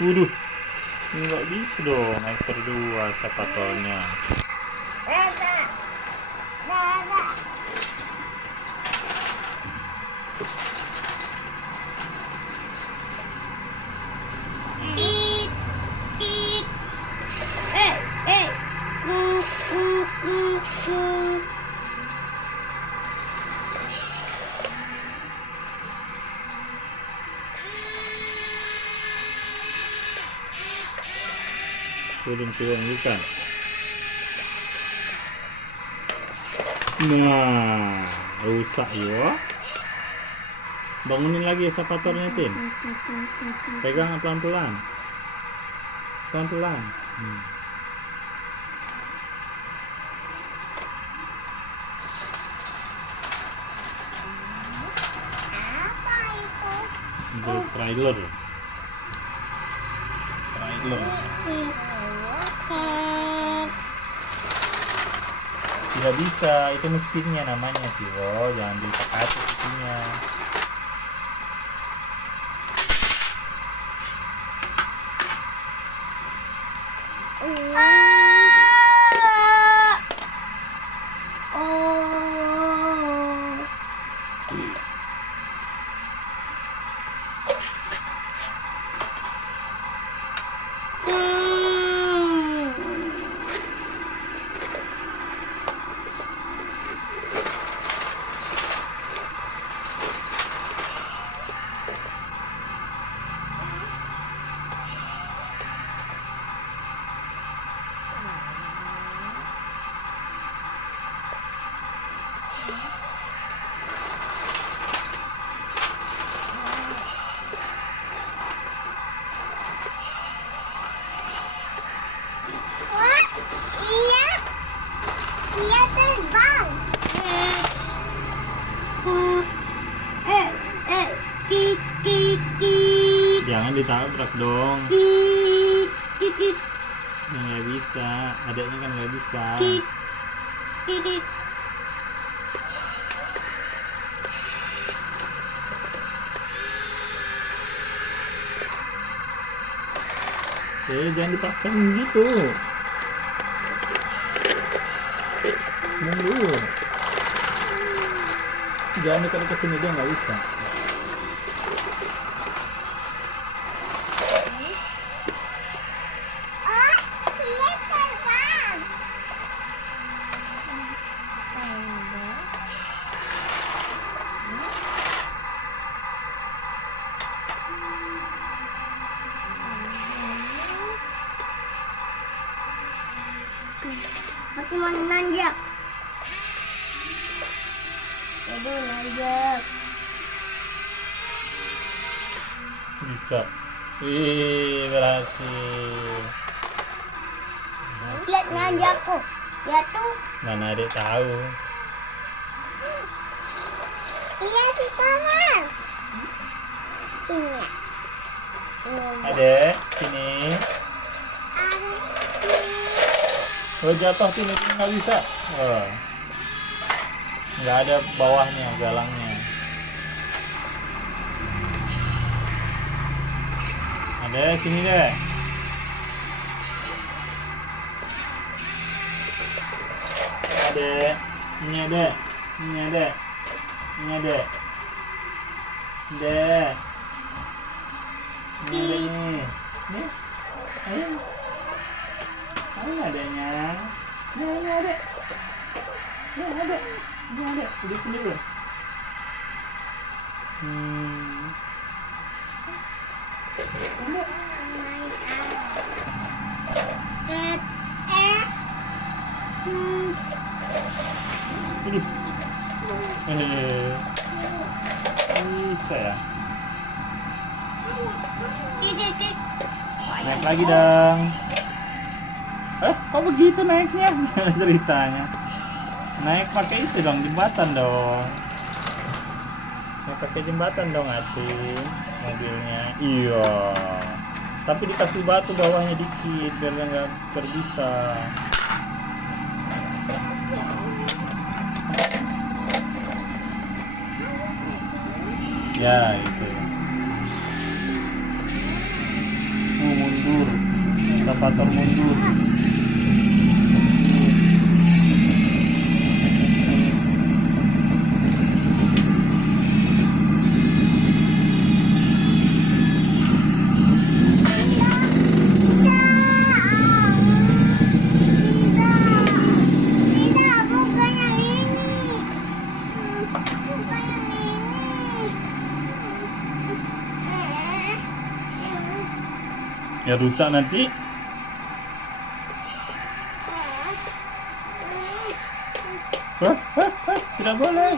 Waduh, nggak bisa dong naik berdua sepatunya. Kik, kik. Eh, eh. Kuk, kuk, kuk, kuk. Turun bukan. Nah, rusak ya. Bangunin lagi eskapatornya, Tin. Pegang pelan-pelan. Pelan-pelan. Apa itu? Itu trailer. Trailer. Tidak bisa, itu mesinnya namanya, Tio. Jangan dipakai mesinnya. Wah, iya. Iya terbang. Kik, kik, kik. Jangan ditabrak dong. Kik, kik, kik, Ya, nggak bisa. Adanya kan nggak bisa. kik, kik, kik. Jangan dipaksain gitu. Mundur. Jangan dekat-dekat sini, dia nggak bisa. Oh, iya terbang. Aku mau nanjak. Aduh, nanjak. Bisa. Wih, berhasil. Lihat nanjakku. Ya tuh. Mana adik tahu? Iya di kamar. Ini ya. Ini ya. Adek, sini. Ada. Oh, jatuh sini nggak bisa. Oh. Nggak ada bawahnya, galangnya. Ada sini deh. Ada. Ini ada. Ini ada. Ini ada. Ada. Ini ada nih. Nih. Ayo. Ayo adanya. Ini ada. Ini ada. Ini ada. Udah dulu. Ada. Aduh. Bisa ya. Titik. Naik lagi dong. Kok begitu naiknya? Ceritanya. Naik pakai itu dong, jembatan dong. Naik pakai jembatan dong, Atin. Mobilnya. Iya. Tapi dikasih batu bawahnya dikit biar nggak terbisa. Ya itu. Eskavator mundur. Tidak, bukan yang ini. Bukan yang ini. Ya rusak nanti. Tidak boleh.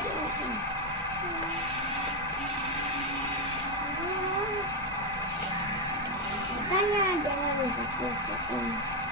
Makanya jangan rusak-rusak ini.